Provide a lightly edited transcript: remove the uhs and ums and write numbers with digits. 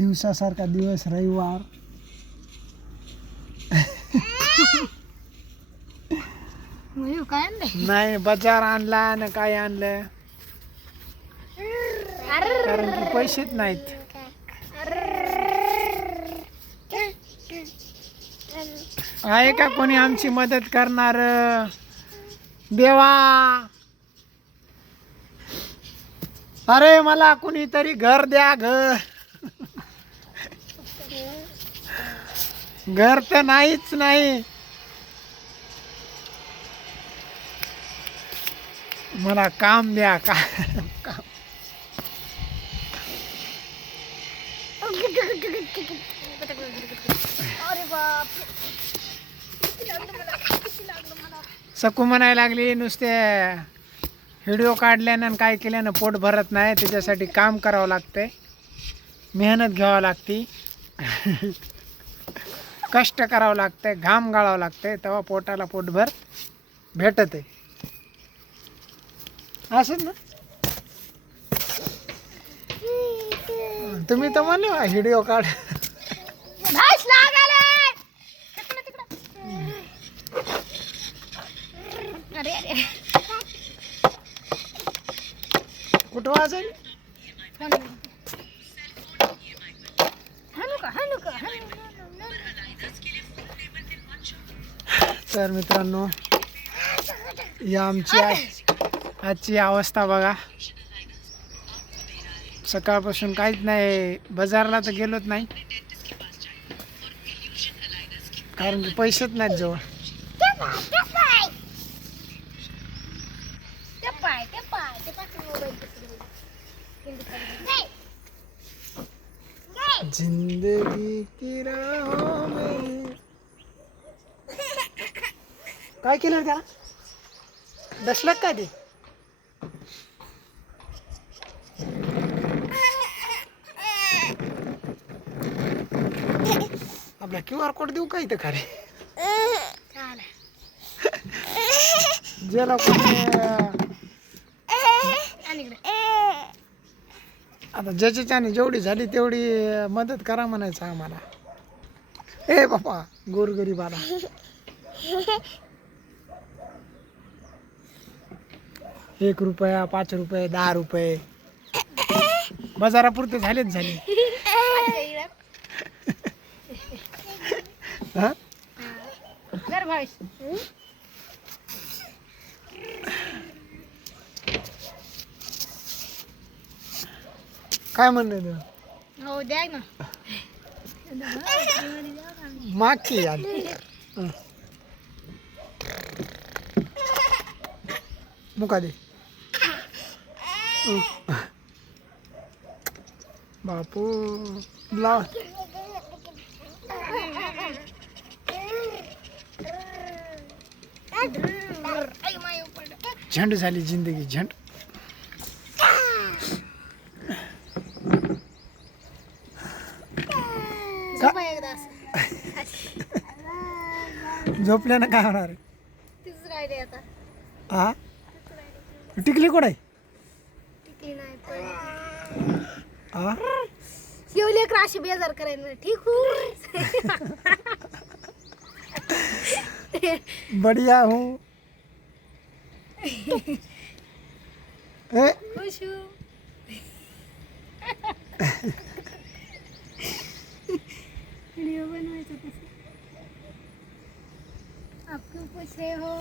दिवसासारखा दिवस रविवार. काय आणलंय? नाही बाजार आणला ना काय आणलं कारण की पैसेच नाहीत. आहे का कोणी आमची मदत करणार देवा? अरे मला कुणीतरी घर द्या. घर तर नाहीच नाही. मला काम द्या काम. अरे बाप, सकू म्हणायला लागली नुसते व्हिडिओ काढल्यानं आणि काय केल्यानं पोट भरत नाही. त्याच्यासाठी काम करावं लागतंय, मेहनत घ्यावं लागते, कष्ट करावं लागतंय, घाम गाळावं लागतंय, तेव्हा पोटाला पोटभर भेटत आहे. असंच ना. तुम्ही तर म्हणले व्हिडिओ काढ. अरे अरे कुठं वाजायला? तर मित्रांनो, या आमची आजची अवस्था बघा. सकाळपासून काहीच नाही, बाजारला तर गेलोच नाही कारण की पैसेच नाहीत जवळ. जिंदगी की राहों में. काय केलं त्या दसलक काय ते? आपला QR कोड देऊ का इथं खाली? ज्याला आता ज्याच्याने जेवढी झाली तेवढी मदत करा म्हणायचं आम्हाला. ए बापा, गोरगरीबाला. ₹1, ₹5, ₹10 बाजारापुरते झालेच झाले. हा? काय म्हणणं हो द्या ना. मागची आली मुका दे. बापू लाव. झंड झाली जिंदगी, झंड. झोपल्यानं काय होणार? हा, टिकली कोण आहे? हा, लेकर अशी बेजार करायला ठीक हो. बढ़िया हूँ. खुश हूँ. व्हिडिओ बनवायचा तसं. आप क्यों पूछ रहे हो?